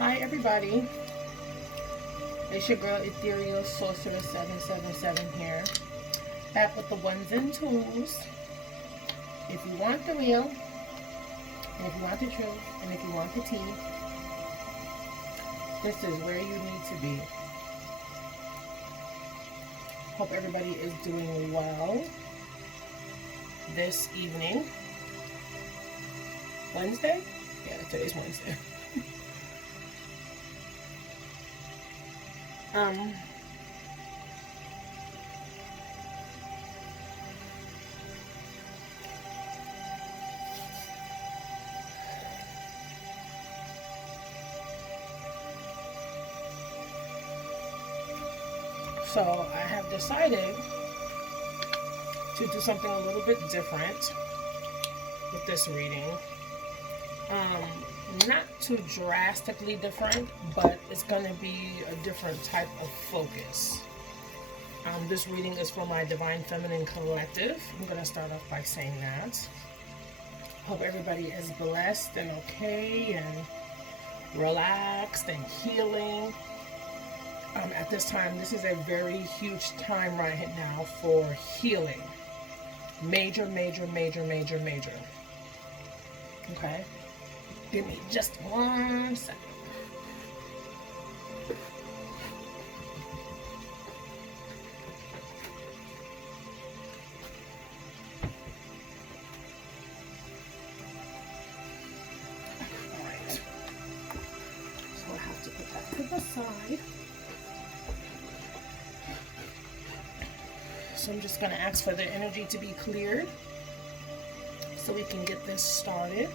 Hi everybody, it's your girl Ethereal Sorcerer 777 here, back with the ones and twos. If you want the real, and if you want the truth, and if you want the tea, this is where you need to be. Hope everybody is doing well this evening. Wednesday? Yeah, today's Wednesday. So I have decided to do something a little bit different with this reading. Not too drastically different, but it's going to be a different type of focus. This reading is for my Divine Feminine Collective. I'm going to start off by saying that. Hope everybody is blessed and okay and relaxed and healing. At this time, this is a very huge time right now for healing. Major, major, major, major, major. Okay? Give me just 1 second. All right. So I have to put that to the side. So I'm just going to ask for the energy to be cleared so we can get this started.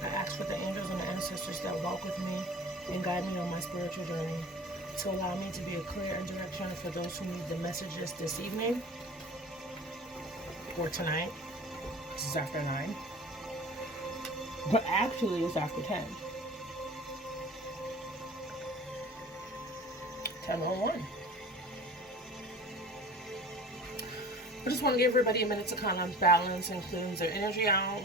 I ask for the angels and the ancestors that walk with me and guide me on my spiritual journey to allow me to be a clear direction for those who need the messages this evening or tonight. This is after 9. But actually it's after 10. 10:01. I just want to give everybody a minute to kind of balance and cleanse their energy out.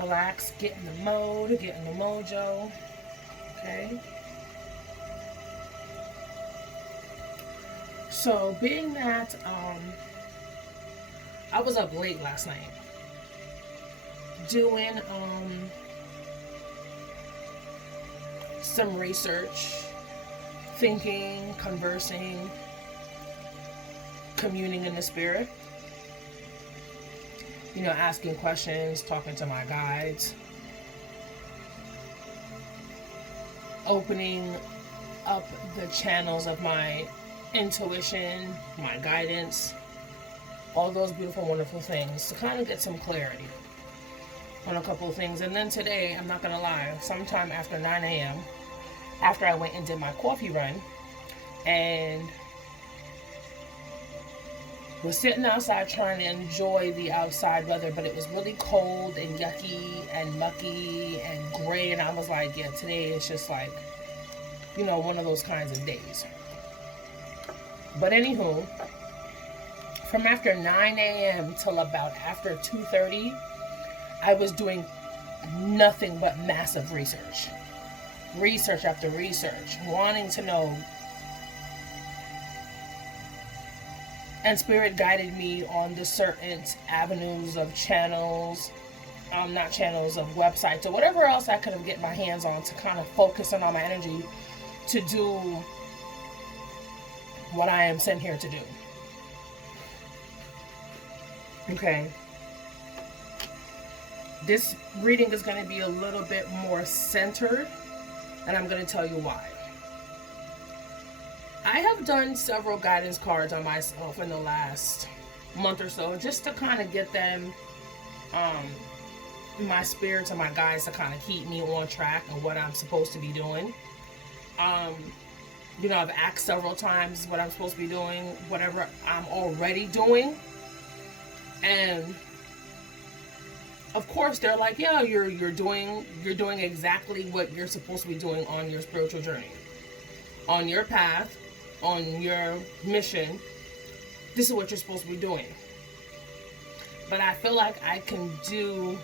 Relax, get in the mode, get in the mojo. Okay. So being that I was up late last night doing some research, thinking, conversing, communing in the spirit, you know, asking questions, talking to my guides, opening up the channels of my intuition, my guidance, all those beautiful, wonderful things to kind of get some clarity on a couple of things. And then today, I'm not gonna lie, sometime after 9 a.m., after I went and did my coffee run and was sitting outside trying to enjoy the outside weather, but it was really cold and yucky and mucky and gray, and I was like, yeah, today is just like, you know, one of those kinds of days. But anywho, from after 9 a.m. till about after 2:30, I was doing nothing but massive research. Research after research, wanting to know. And Spirit guided me on the certain avenues of channels, not channels, of websites or whatever else I could have get my hands on to kind of focus in on my energy to do what I am sent here to do. Okay. This reading is going to be a little bit more centered, and I'm going to tell you why. I have done several guidance cards on myself in the last month or so, just to kind of get them, my spirits and my guides to kind of keep me on track of what I'm supposed to be doing. You know, I've asked several times what I'm supposed to be doing, whatever I'm already doing. And of course they're like, yeah, you're doing exactly what you're supposed to be doing on your spiritual journey, on your path, on your mission. This is what you're supposed to be doing. But I feel like I can do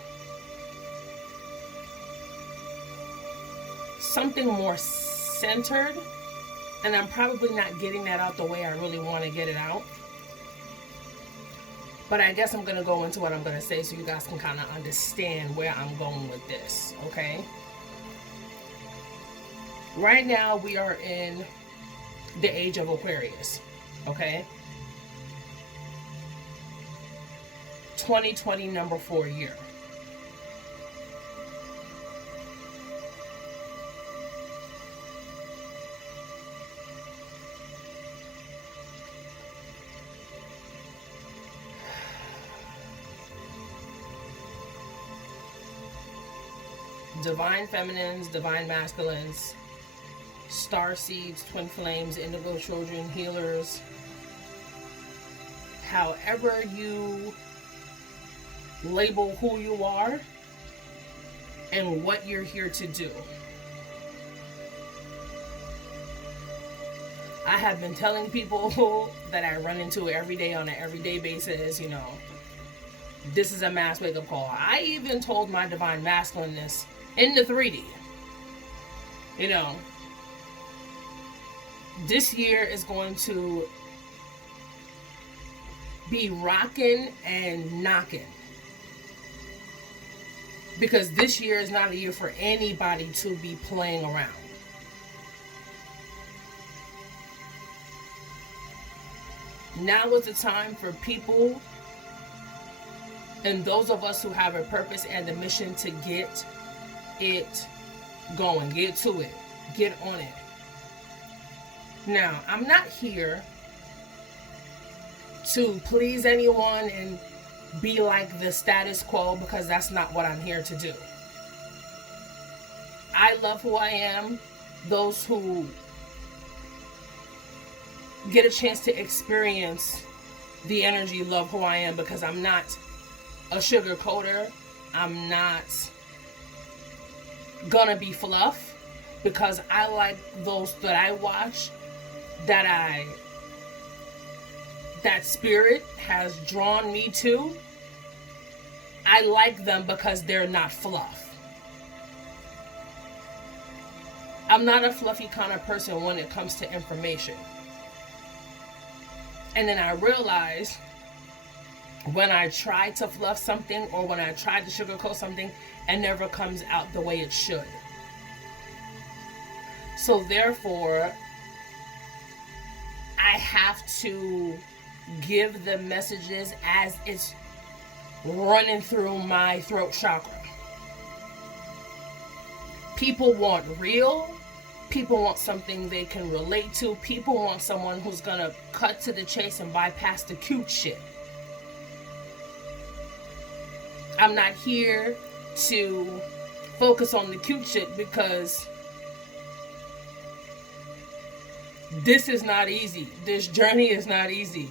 something more centered, and I'm probably not getting that out the way I really want to get it out. But I guess I'm going to go into what I'm going to say so you guys can kind of understand where I'm going with this, okay? Right now, we are in the age of Aquarius, okay? 2020 number 4 year. Divine feminines, divine masculines, star seeds, twin flames, indigo children, healers. However you label who you are and what you're here to do. I have been telling people that I run into every day on an everyday basis, you know, this is a mass wake-up call. I even told my divine masculineness in the 3D, you know, this year is going to be rocking and knocking. Because this year is not a year for anybody to be playing around. Now is the time for people and those of us who have a purpose and a mission to get it going, get to it, get on it. Now, I'm not here to please anyone and be like the status quo, because that's not what I'm here to do. I love who I am. Those who get a chance to experience the energy love who I am, because I'm not a sugar coater. I'm not gonna be fluff, because I like those that I watch, that spirit has drawn me to. I like them because they're not fluff. I'm not a fluffy kind of person when it comes to information. And then I realized when I try to fluff something, or when I try to sugarcoat something, it never comes out the way it should. So therefore, I have to give the messages as it's running through my throat chakra. People want real. People want something they can relate to. People want someone who's gonna cut to the chase and bypass the cute shit. I'm not here to focus on the cute shit, because this is not easy. This journey is not easy.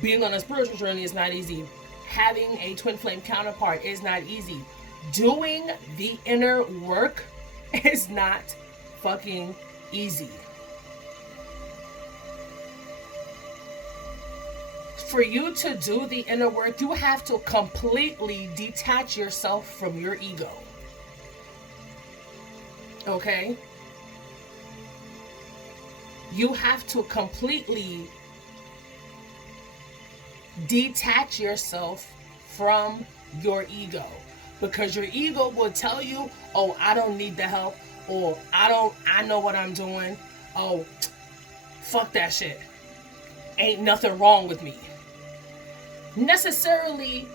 Being on a spiritual journey is not easy. Having a twin flame counterpart is not easy. Doing the inner work is not fucking easy. For you to do the inner work, you have to completely detach yourself from your ego. Okay? You have to completely detach yourself from your ego, because your ego will tell you, oh, I don't need the help, or I know what I'm doing. Oh, fuck that shit. Ain't nothing wrong with me. Necessarily,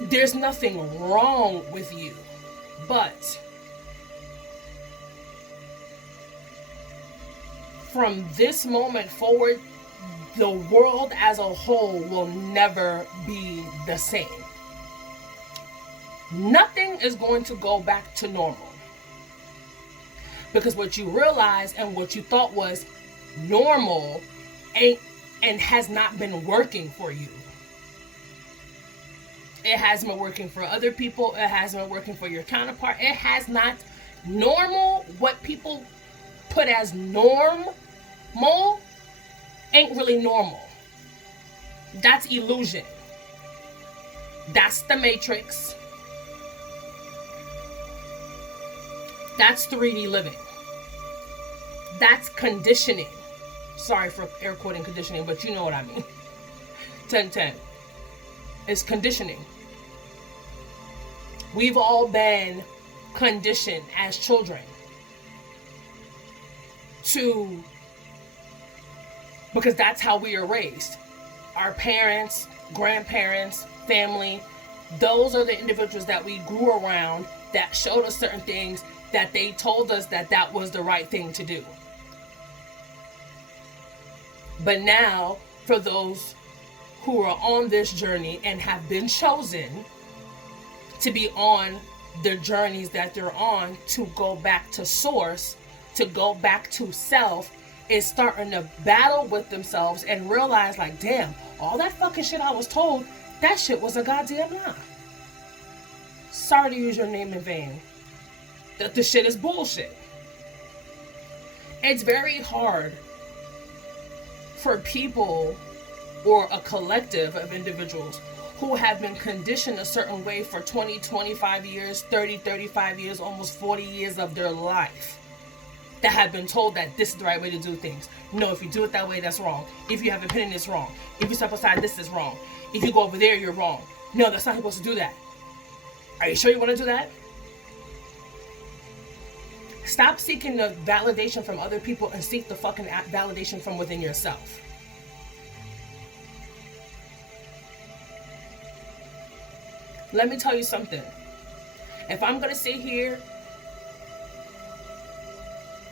there's nothing wrong with you, but from this moment forward, the world as a whole will never be the same. Nothing is going to go back to normal. Because what you realize and what you thought was normal ain't and has not been working for you. It hasn't been working for other people. It hasn't been working for your counterpart. It has not. Normal, what people put as normal, ain't really normal. That's illusion. That's the matrix. That's 3D living. That's conditioning. Sorry for air quoting conditioning, but you know what I mean. 10-10. It's conditioning. We've all been conditioned as children to, because that's how we are raised. Our parents, grandparents, family, those are the individuals that we grew around that showed us certain things, that they told us that that was the right thing to do. But now, for those who are on this journey and have been chosen to be on the journeys that they're on, to go back to source, to go back to self, is starting to battle with themselves and realize, like, damn, all that fucking shit I was told, that shit was a goddamn lie. Sorry to use your name in vain. That the shit is bullshit. It's very hard for people or a collective of individuals who have been conditioned a certain way for 20, 25 years, 30, 35 years, almost 40 years of their life, that have been told that this is the right way to do things. No, if you do it that way, that's wrong. If you have an opinion, it's wrong. If you step aside, this is wrong. If you go over there, you're wrong. No, that's not supposed to do that. Are you sure you want to do that? Stop seeking the validation from other people and seek the fucking validation from within yourself. Let me tell you something. If I'm going to sit here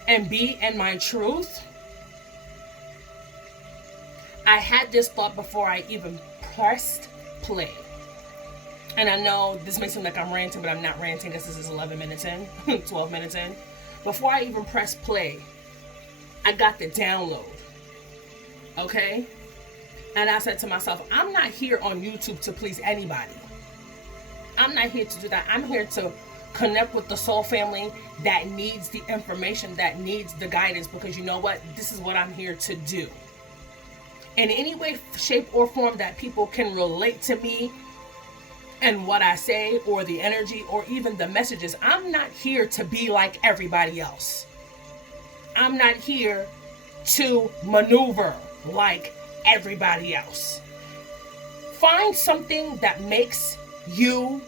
and be in my truth, I had this thought before I even pressed play. And I know this may seem like I'm ranting, but I'm not ranting because this is 11 minutes in, 12 minutes in. Before I even pressed play, I got the download. Okay? And I said to myself, I'm not here on YouTube to please anybody. I'm not here to do that. I'm here to connect with the soul family that needs the information, that needs the guidance, because you know what? This is what I'm here to do. In any way, shape, or form that people can relate to me and what I say, or the energy, or even the messages. I'm not here to be like everybody else. I'm not here to maneuver like everybody else. Find something that makes you,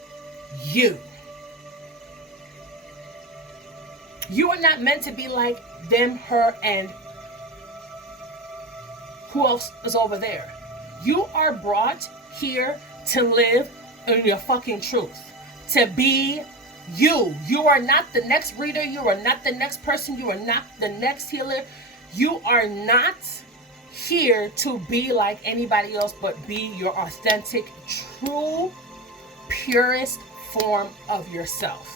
you. You are not meant to be like them, her, and who else is over there. You are brought here to live in your fucking truth. To be you. You are not the next reader. You are not the next person. You are not the next healer. You are not here to be like anybody else, but be your authentic, true, purest form of yourself.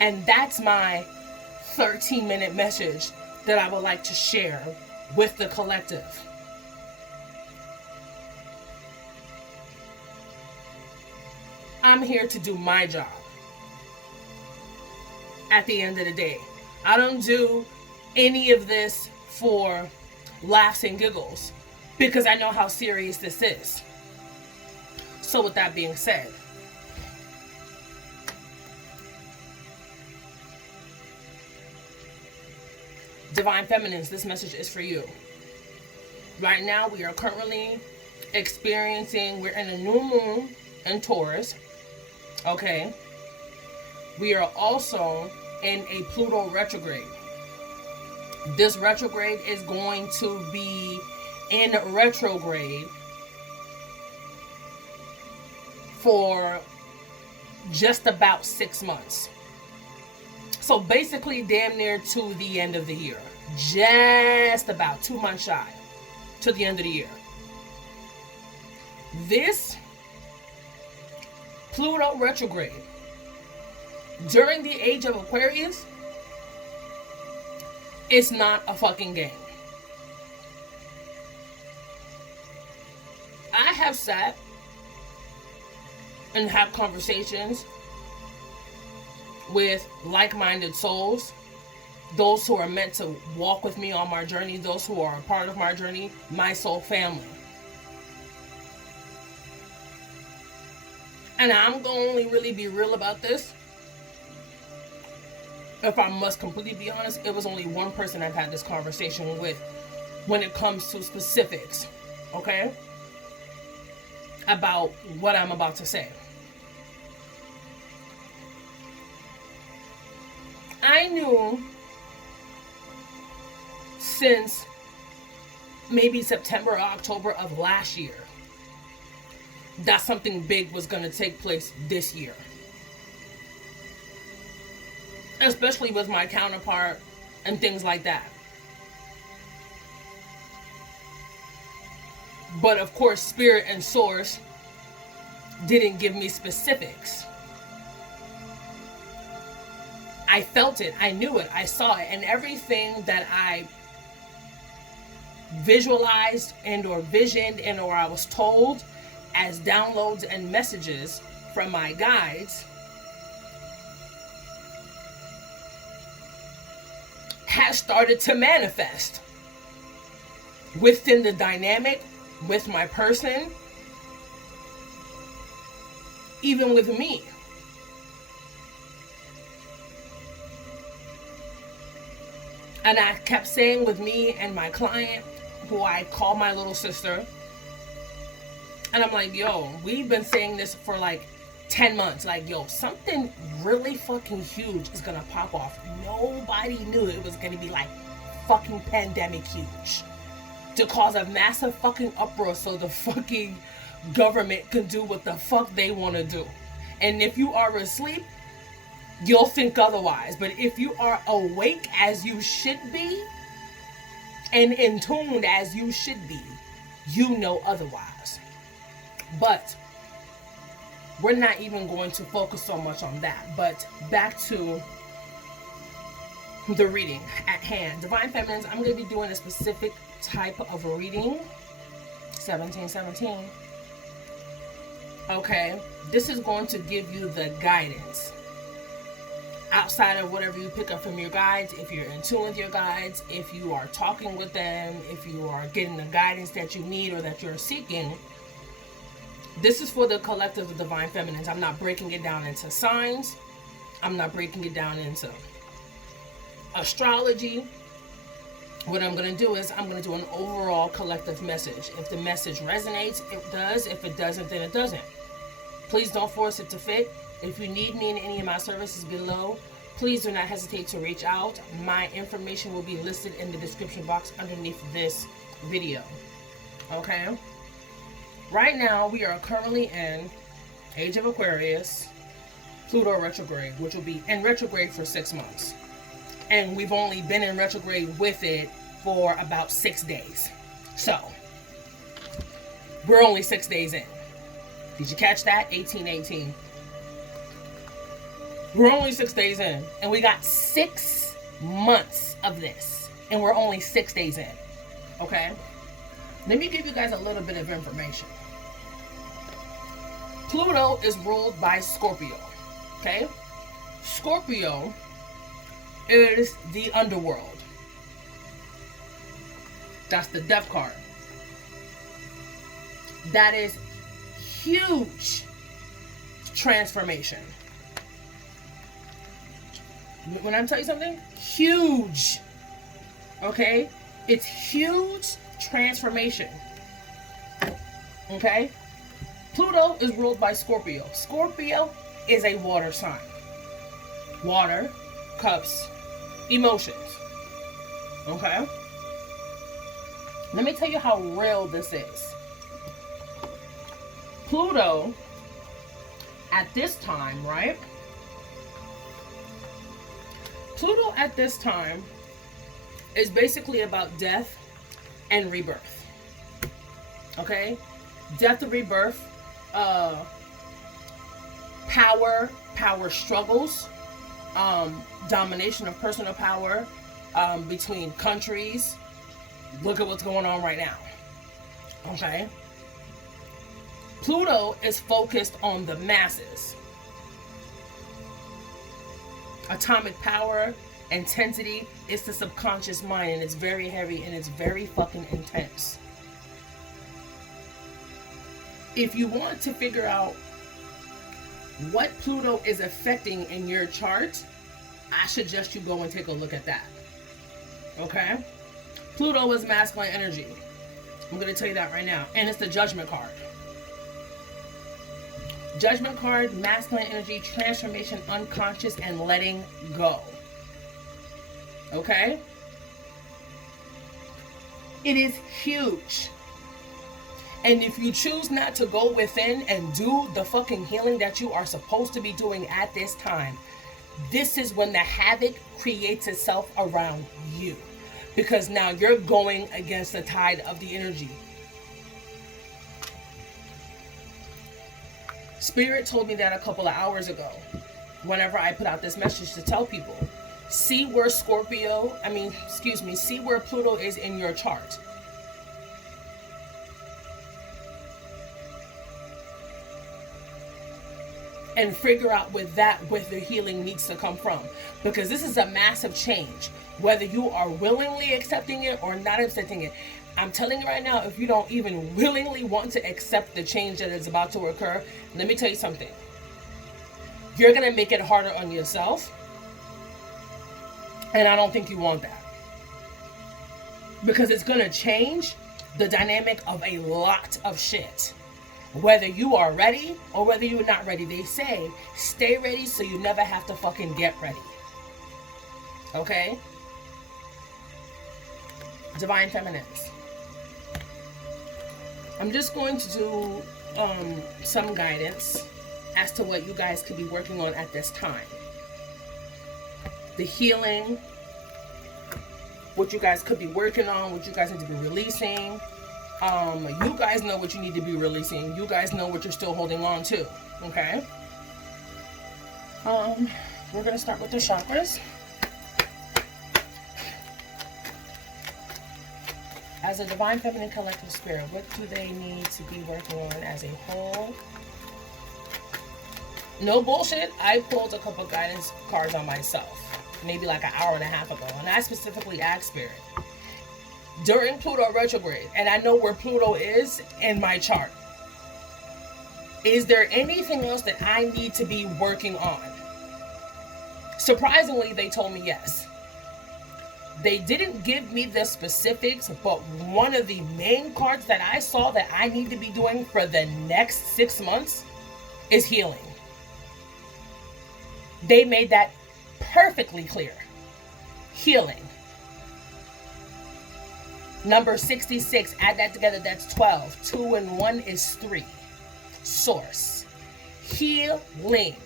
And that's my 13-minute message that I would like to share with the collective. I'm here to do my job. At the end of the day, I don't do any of this for laughs and giggles, because I know how serious this is. So with that being said, Divine Feminines, this message is for you. Right now, we are currently we're in a new moon in Taurus. Okay. We are also in a Pluto retrograde. This retrograde is going to be in retrograde for just about 6 months. So basically damn near to the end of the year. Just about 2 months shy to the end of the year. This Pluto retrograde during the age of Aquarius is not a fucking game. I have sat and had conversations with like-minded souls, those who are meant to walk with me on my journey, those who are a part of my journey, my soul family. And I'm going to only really be real about this. If I must completely be honest, it was only one person I've had this conversation with when it comes to specifics, okay? About what I'm about to say. I knew since maybe September or October of last year that something big was going to take place this year. Especially with my counterpart and things like that. But of course, Spirit and Source didn't give me specifics. I felt it, I knew it, I saw it, and everything that I visualized and or visioned and or I was told as downloads and messages from my guides has started to manifest within the dynamic, with my person, even with me. And I kept saying with me and my client, who I call my little sister, and I'm like, yo, we've been saying this for like 10 months. Like, yo, something really fucking huge is gonna pop off. Nobody knew it was gonna be like fucking pandemic huge, to cause a massive fucking uproar so the fucking government can do what the fuck they want to do. And if you are asleep, you'll think otherwise. But if you are awake as you should be and in tune as you should be, you know otherwise. But we're not even going to focus so much on that. But back to the reading at hand. Divine Feminines, I'm going to be doing a specific type of a reading. 1717. Okay, this is going to give you the guidance outside of whatever you pick up from your guides. If you're in tune with your guides, if you are talking with them, if you are getting the guidance that you need or that you're seeking, this is for the collective of Divine Feminines. I'm not breaking it down into signs. I'm not breaking it down into astrology. What I'm going to do is I'm going to do an overall collective message. If the message resonates, it does. If it doesn't, then it doesn't. Please don't force it to fit. If you need me in any of my services below, please do not hesitate to reach out. My information will be listed in the description box underneath this video. Okay? Right now, we are currently in Age of Aquarius, Pluto Retrograde, which will be in retrograde for 6 months. And we've only been in retrograde with it for about 6 days. So, we're only 6 days in. Did you catch that? 1818. We're only 6 days in. And we got 6 months of this. And we're only 6 days in. Okay? Let me give you guys a little bit of information. Pluto is ruled by Scorpio. Okay? Scorpio is the underworld. That's the death card. That is huge transformation. When I tell you something, huge. Okay? It's huge transformation. Okay? Pluto is ruled by Scorpio. Scorpio is a water sign. Water, cups, emotions. Okay? Let me tell you how real this is. Pluto, at this time, right? Pluto at this time is basically about death and rebirth. Okay? Death and rebirth, power struggles, domination of personal power between countries. Look at what's going on right now. Okay? Pluto is focused on the masses. Atomic power, intensity, it's the subconscious mind, and it's very heavy and it's very fucking intense. If you want to figure out what Pluto is affecting in your chart, I suggest you go and take a look at that. Okay? Pluto is masculine energy. I'm going to tell you that right now. And it's the Judgment card. Judgment card, masculine energy, transformation, unconscious, and letting go. Okay? It is huge. And if you choose not to go within and do the fucking healing that you are supposed to be doing at this time, this is when the havoc creates itself around you. Because now you're going against the tide of the energy. Spirit told me that a couple of hours ago, whenever I put out this message to tell people, see where see where Pluto is in your chart. And figure out where the healing needs to come from. Because this is a massive change. Whether you are willingly accepting it or not accepting it. I'm telling you right now, if you don't even willingly want to accept the change that is about to occur, let me tell you something. You're going to make it harder on yourself. And I don't think you want that. Because it's going to change the dynamic of a lot of shit. Whether you are ready or whether you're not ready. They say, stay ready so you never have to fucking get ready. Okay? Divine Feminines. I'm just going to do some guidance as to what you guys could be working on at this time. The healing, what you guys could be working on, what you guys need to be releasing. You guys know what you need to be releasing. You guys know what you're still holding on to. Okay? We're going to start with the chakras. As a divine feminine collective spirit, what do they need to be working on as a whole? No bullshit. I pulled a couple guidance cards on myself, maybe like an hour and a half ago, and I specifically asked Spirit during Pluto retrograde, and I know where Pluto is in my chart. Is there anything else that I need to be working on? Surprisingly, they told me yes. They didn't give me the specifics, but one of the main cards that I saw that I need to be doing for the next 6 months is healing. They made that perfectly clear. Healing. Number 66, add that together, that's 12. 2 and 1 is 3. Source. Healing.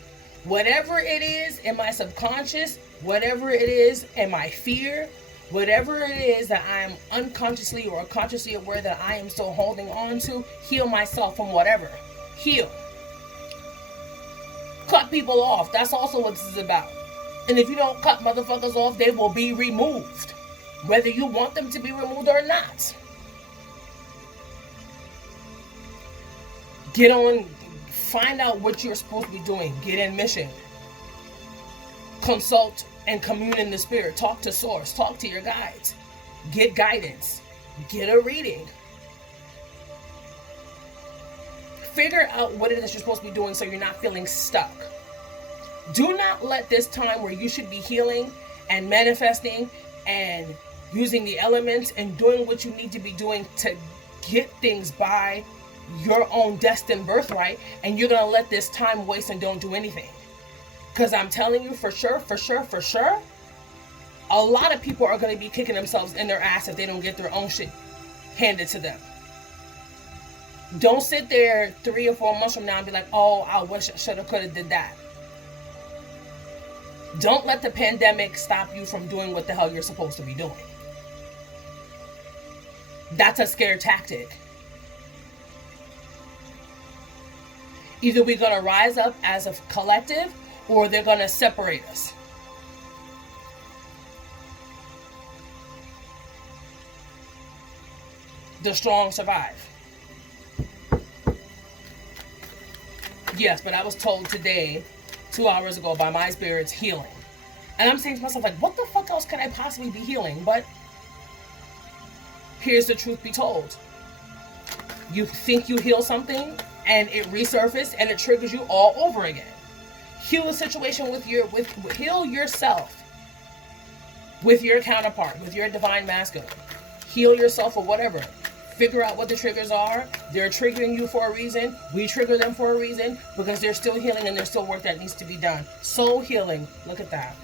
Whatever it is in my subconscious, whatever it is in my fear, whatever it is that I am unconsciously or consciously aware that I am still holding on to, heal myself from whatever. Heal. Cut people off. That's also what this is about. And if you don't cut motherfuckers off, they will be removed. Whether you want them to be removed or not. Get on, find out what you're supposed to be doing. Get in mission. Consult and commune in the spirit. Talk to source. Talk to your guides. Get guidance. Get a reading. Figure out what it is you're supposed to be doing so you're not feeling stuck. Do not let this time where you should be healing and manifesting and using the elements and doing what you need to be doing to get things by your own destined birthright, and you're going to let this time waste and don't do anything. Because I'm telling you for sure, a lot of people are going to be kicking themselves in their ass if they don't get their own shit handed to them. Don't sit there 3 or 4 months from now and be like, oh, I wish I should have, could have did that. Don't let the pandemic stop you from doing what the hell you're supposed to be doing. That's a scare tactic. Either we're going to rise up as a collective or they're going to separate us. The strong survive. Yes, but I was told today, 2 hours ago, by my spirits, healing. And I'm saying to myself, like, what the fuck else can I possibly be healing? But here's the truth be told. You think you heal something and it resurfaces and it triggers you all over again. Heal the situation heal yourself with your counterpart, with your divine masculine. Heal yourself or whatever. Figure out what the triggers are. They're triggering you for a reason. We trigger them for a reason because they're still healing and there's still work that needs to be done. Soul healing. Look at that.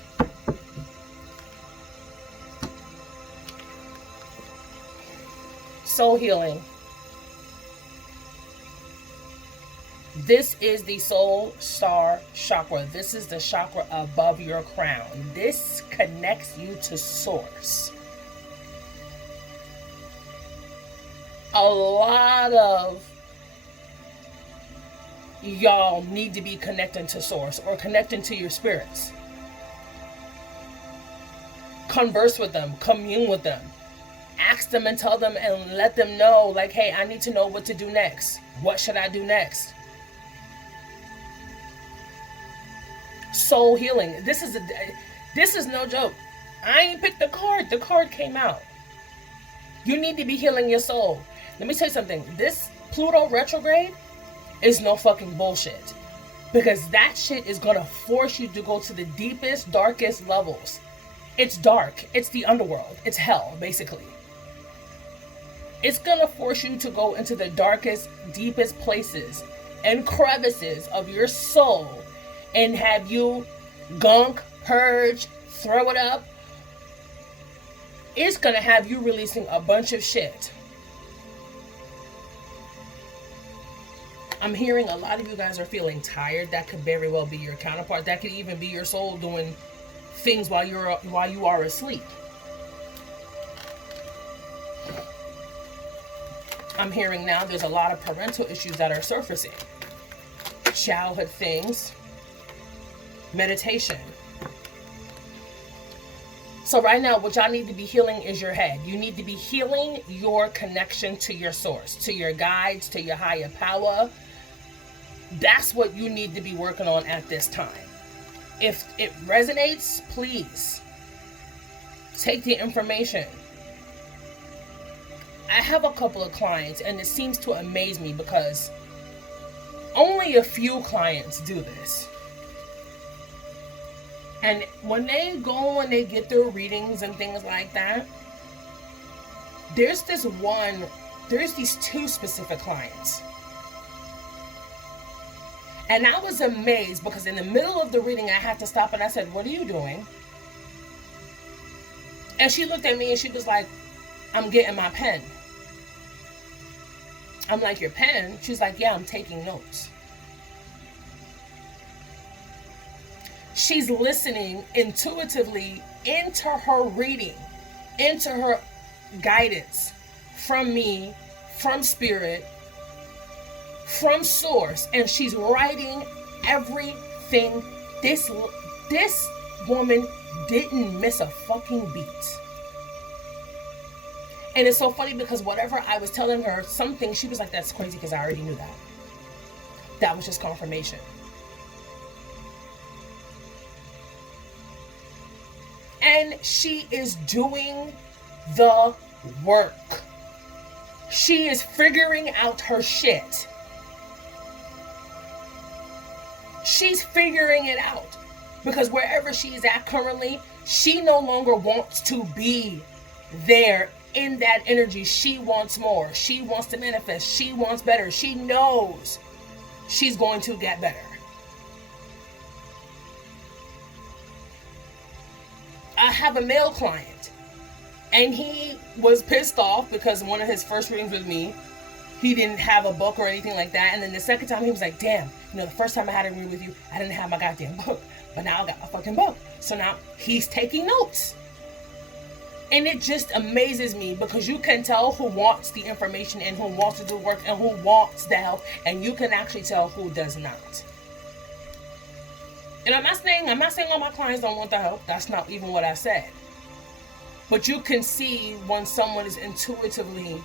Soul healing. This is the soul star chakra. This is the chakra above your crown. This connects you to source. A lot of y'all need to be connecting to source or connecting to your spirits. Converse with them, commune with them. Ask them and tell them and let them know, like, hey, I need to know what to do next. What should I do next? Soul healing. This is no joke. I ain't picked the card. The card came out. You need to be healing your soul. Let me tell you something. This Pluto retrograde is no fucking bullshit. Because that shit is going to force you to go to the deepest, darkest levels. It's dark. It's the underworld. It's hell, basically. It's going to force you to go into the darkest, deepest places and crevices of your soul and have you gunk, purge, throw it up. It's going to have you releasing a bunch of shit. I'm hearing a lot of you guys are feeling tired. That could very well be your counterpart. That could even be your soul doing things while you are asleep. I'm hearing now there's a lot of parental issues that are surfacing. Childhood things. Meditation. So right now, what y'all need to be healing is your head. You need to be healing your connection to your source, to your guides, to your higher power. That's what you need to be working on at this time. If it resonates, please take the information. I have a couple of clients, and it seems to amaze me because only a few clients do this. And when they go and they get their readings and things like that, there's these two specific clients. And I was amazed because in the middle of the reading, I had to stop and I said, "What are you doing?" And she looked at me and she was like, "I'm getting my pen." I'm like, "Your pen?" She's like, "Yeah, I'm taking notes." She's listening intuitively into her reading, into her guidance from me, from spirit, from source, and she's writing everything. This woman didn't miss a fucking beat. And it's so funny because whatever I was telling her, something, she was like, "That's crazy because I already knew that." That was just confirmation. And she is doing the work. She is figuring out her shit. She's figuring it out. Because wherever she is at currently, she no longer wants to be there in that energy. She wants more. She wants to manifest. She wants better. She knows she's going to get better. I have a male client, and he was pissed off because one of his first readings with me, he didn't have a book or anything like that. And then the second time he was like, "Damn, the first time I had a read with you, I didn't have my goddamn book, but now I got my fucking book." So now he's taking notes. And it just amazes me because you can tell who wants the information and who wants to do work and who wants the help, and you can actually tell who does not. And I'm not saying all my clients don't want the help. That's not even what I said. But you can see when someone is intuitively, and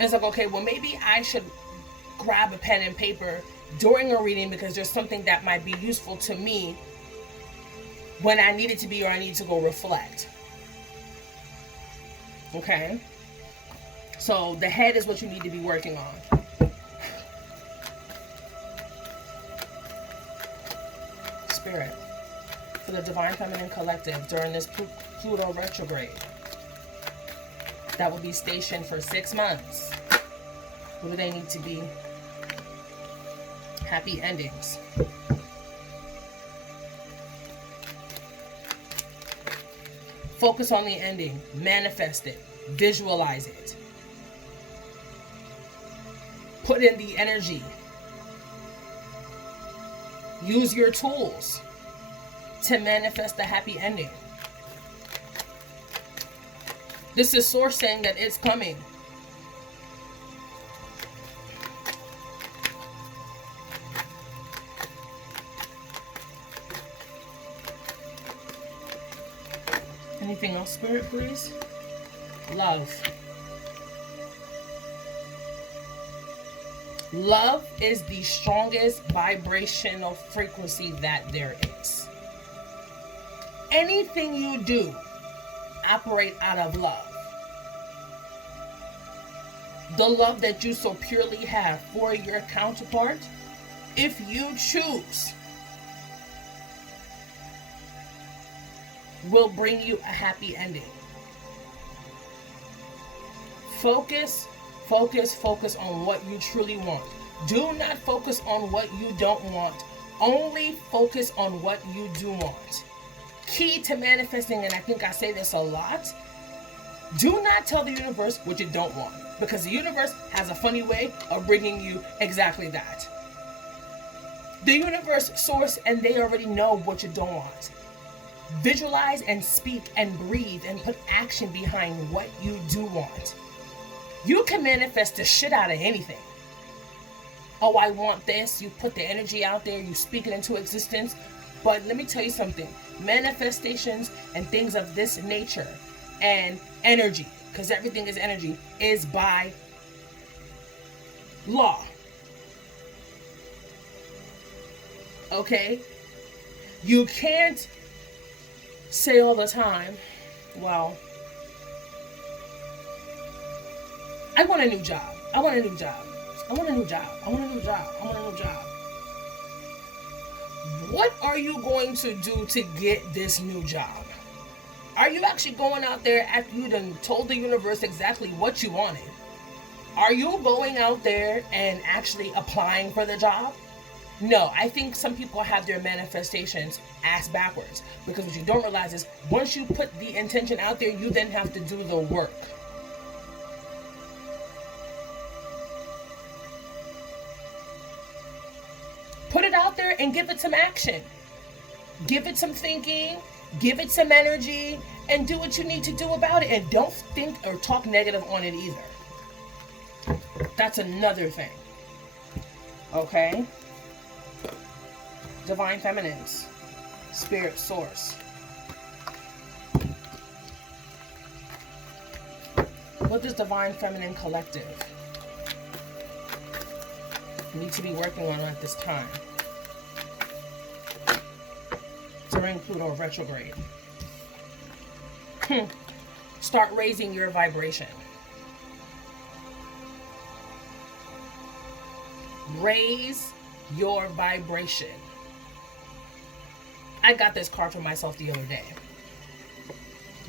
it's like, okay, well, maybe I should grab a pen and paper during a reading because there's something that might be useful to me when I need it to be, or I need to go reflect. Okay? So the head is what you need to be working on. Spirit, for the Divine Feminine Collective during this Pluto retrograde that will be stationed for 6 months. What do they need to be? Happy endings. Focus on the ending. Manifest it. Visualize it. Put in the energy. Use your tools to manifest the happy ending. This is Source saying that it's coming. Anything else, Spirit, please? Love. Love is the strongest vibrational frequency that there is. Anything you do, operate out of love. The love that you so purely have for your counterpart, if you choose, will bring you a happy ending. Focus on what you truly want. Do not focus on what you don't want. Only focus on what you do want. Key to manifesting, and I think I say this a lot, do not tell the universe what you don't want, because the universe has a funny way of bringing you exactly that. The universe, Source, and they already know what you don't want. Visualize and speak and breathe and put action behind what you do want. You can manifest the shit out of anything. Oh, I want this. You put the energy out there, you speak it into existence. But let me tell you something. Manifestations and things of this nature and energy, because everything is energy, is by law. Okay? You can't say all the time, well, I want a new job. I want a new job. I want a new job. I want a new job. I want a new job. What are you going to do to get this new job? Are you actually going out there after you done told the universe exactly what you wanted? Are you going out there and actually applying for the job? No, I think some people have their manifestations ass backwards, because what you don't realize is once you put the intention out there, you then have to do the work. Put it out there and give it some action. Give it some thinking, give it some energy, and do what you need to do about it. And don't think or talk negative on it either. That's another thing. Okay? Divine Feminines, Spirit, Source. What does Divine Feminine Collective need to be working on at this time during Pluto retrograde? Start raising your vibration. Raise your vibration. I got this card for myself the other day.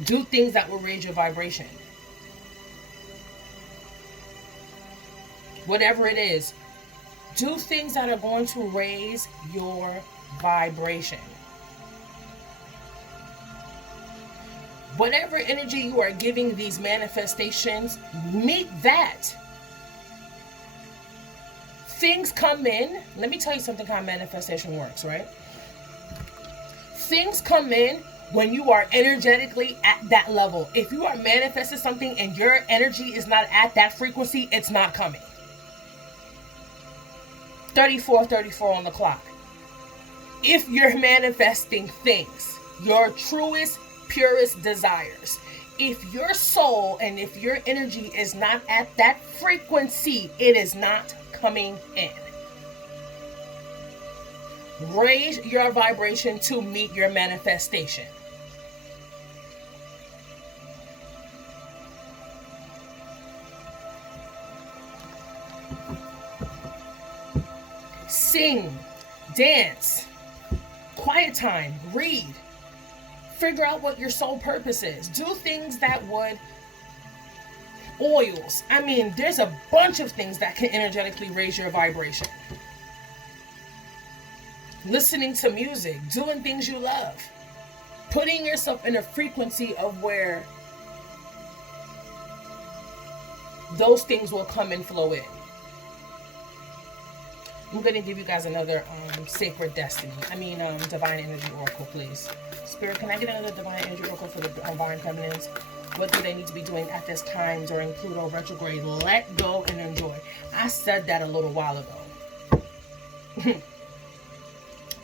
Do things that will raise your vibration. Whatever it is, do things that are going to raise your vibration. Whatever energy you are giving these manifestations, meet that. Things come in. Let me tell you something how manifestation works, right? Things come in when you are energetically at that level. If you are manifesting something and your energy is not at that frequency, it's not coming. 34 on the clock. If you're manifesting things, your truest, purest desires, if your soul and if your energy is not at that frequency, it is not coming in. Raise your vibration to meet your manifestation. Sing, dance, quiet time, read, figure out what your soul purpose is, do things that would, oils. I mean, there's a bunch of things that can energetically raise your vibration. Listening to music, doing things you love, putting yourself in a frequency of where those things will come and flow in. I'm going to give you guys another sacred destiny. Divine energy oracle, please. Spirit, can I get another divine energy oracle for the divine feminines? What do they need to be doing at this time during Pluto retrograde? Let go and enjoy. I said that a little while ago.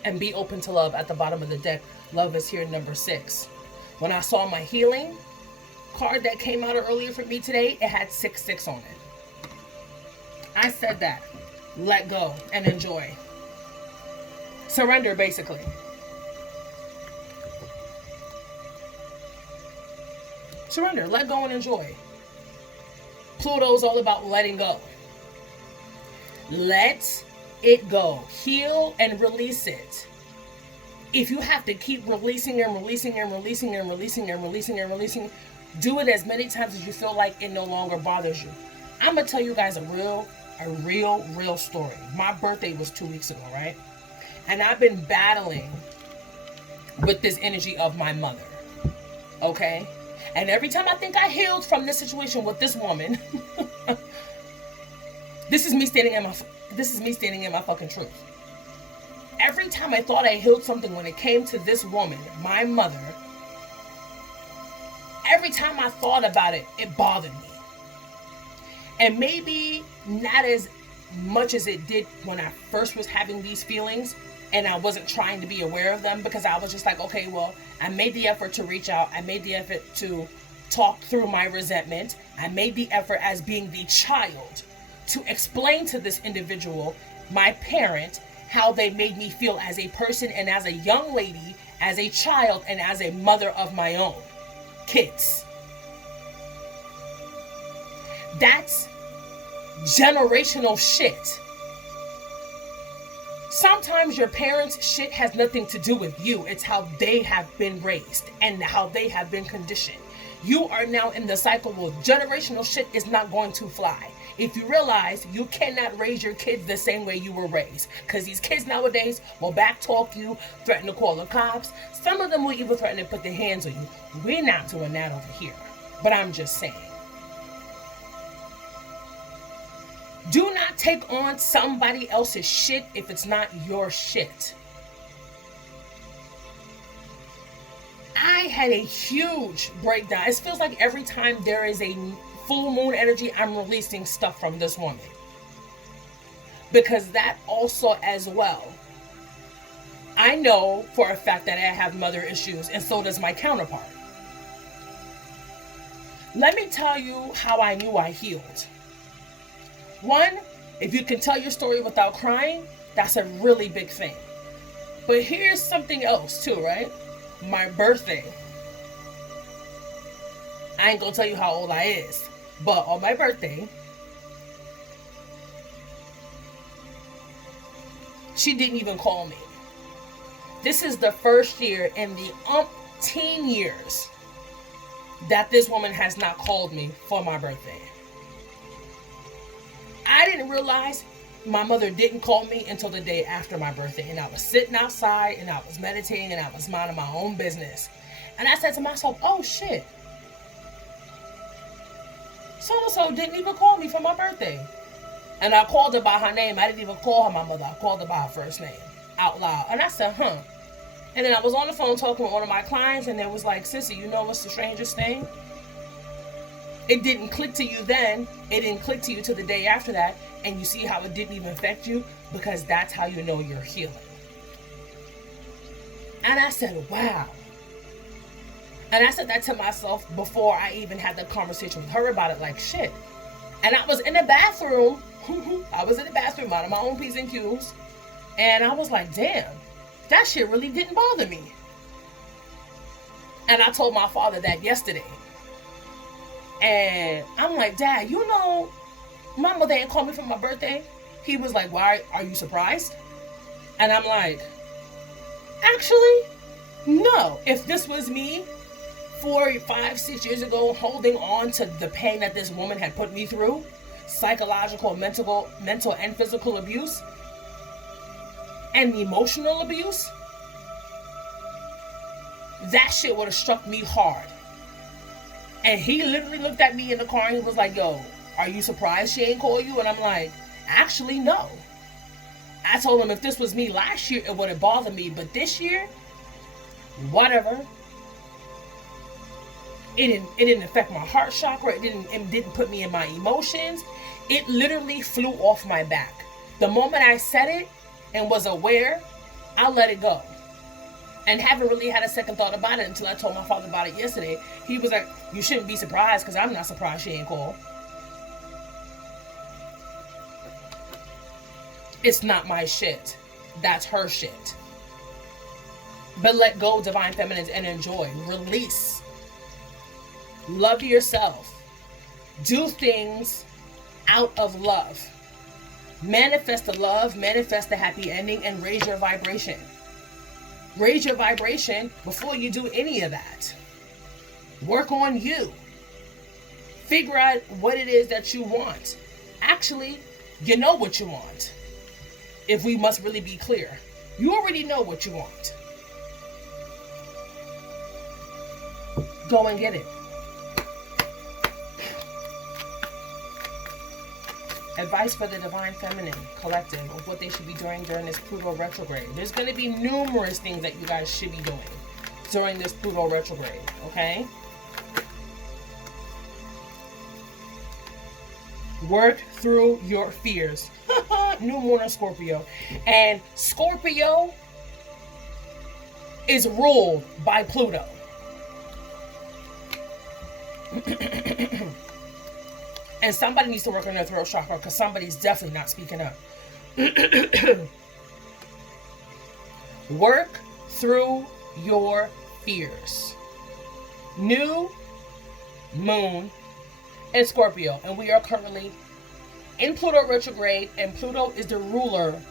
And be open to love at the bottom of the deck. Love is here, number 6. When I saw my healing card that came out earlier for me today, it had 666 on it. I said that. Let go and enjoy. Surrender, basically. Surrender, let go and enjoy. Pluto's all about letting go. Let it go. Heal and release it. If you have to keep releasing and releasing and releasing and releasing and releasing and releasing, do it as many times as you feel like it no longer bothers you. I'm going to tell you guys a real story. My birthday was 2 weeks ago, right? And I've been battling with this energy of my mother. Okay? And every time I think I healed from this situation with this woman, this is me standing in my fucking truth. Every time I thought I healed something when it came to this woman, my mother, every time I thought about it, it bothered me. And maybe not as much as it did when I first was having these feelings and I wasn't trying to be aware of them, because I was just like, okay, well, I made the effort to reach out. I made the effort to talk through my resentment. I made the effort as being the child to explain to this individual, my parent, how they made me feel as a person and as a young lady, as a child, and as a mother of my own kids. That's generational shit. Sometimes your parents' shit has nothing to do with you. It's how they have been raised and how they have been conditioned. You are now in the cycle where generational shit is not going to fly. If you realize you cannot raise your kids the same way you were raised, because these kids nowadays will backtalk you, threaten to call the cops. Some of them will even threaten to put their hands on you. We're not doing that over here. But I'm just saying. Do not take on somebody else's shit if it's not your shit. I had a huge breakdown. It feels like every time there is a full moon energy, I'm releasing stuff from this woman. Because that also as well, I know for a fact that I have mother issues, and so does my counterpart. Let me tell you how I knew I healed. One, if you can tell your story without crying, that's a really big thing. But here's something else too, right? My birthday. I ain't gonna tell you how old I is, but on my birthday, she didn't even call me. This is the first year in the umpteen years that this woman has not called me for my birthday. I didn't realize my mother didn't call me until the day after my birthday. And I was sitting outside and I was meditating and I was minding my own business. And I said to myself, oh shit. So-and-so didn't even call me for my birthday. And I called her by her name. I didn't even call her my mother. I called her by her first name out loud. And I said, huh. And then I was on the phone talking with one of my clients and it was like, Sissy, you know what's the strangest thing? It didn't click to you then. It didn't click to you till the day after that. And you see how it didn't even affect you? Because that's how you know you're healing. And I said, wow. And I said that to myself before I even had the conversation with her about it, like shit. And I was in the bathroom. I was in the bathroom minding my own P's and Q's. And I was like, damn, that shit really didn't bother me. And I told my father that yesterday. And I'm like, Dad, you know, my mother ain't called me for my birthday. He was like, why are you surprised? And I'm like, Actually, no. If this was me 4, 5, 6 years ago, holding on to the pain that this woman had put me through, psychological, mental and physical abuse, and emotional abuse, that shit would have struck me hard. And he literally looked at me in the car and he was like, yo, are you surprised she ain't call you? And I'm like, actually, no. I told him if this was me last year, it wouldn't bother me. But this year, whatever. It didn't affect my heart chakra. It didn't put me in my emotions. It literally flew off my back. The moment I said it and was aware, I let it go. And haven't really had a second thought about it until I told my father about it yesterday. He was like, you shouldn't be surprised, because I'm not surprised she ain't called. It's not my shit. That's her shit. But let go, divine feminines, and enjoy. Release. Love yourself. Do things out of love. Manifest the love, manifest the happy ending, and raise your vibration. Raise your vibration before you do any of that. Work on you. Figure out what it is that you want. Actually, you know what you want. If we must really be clear, you already know what you want. Go and get it. Advice for the Divine Feminine Collective of what they should be doing during this Pluto retrograde. There's going to be numerous things that you guys should be doing during this Pluto retrograde, okay? Work through your fears. New moon in Scorpio. And Scorpio is ruled by Pluto. And somebody needs to work on their throat chakra, because somebody's definitely not speaking up. Work through your fears. New moon in Scorpio. And we are currently in Pluto retrograde. And Pluto is the ruler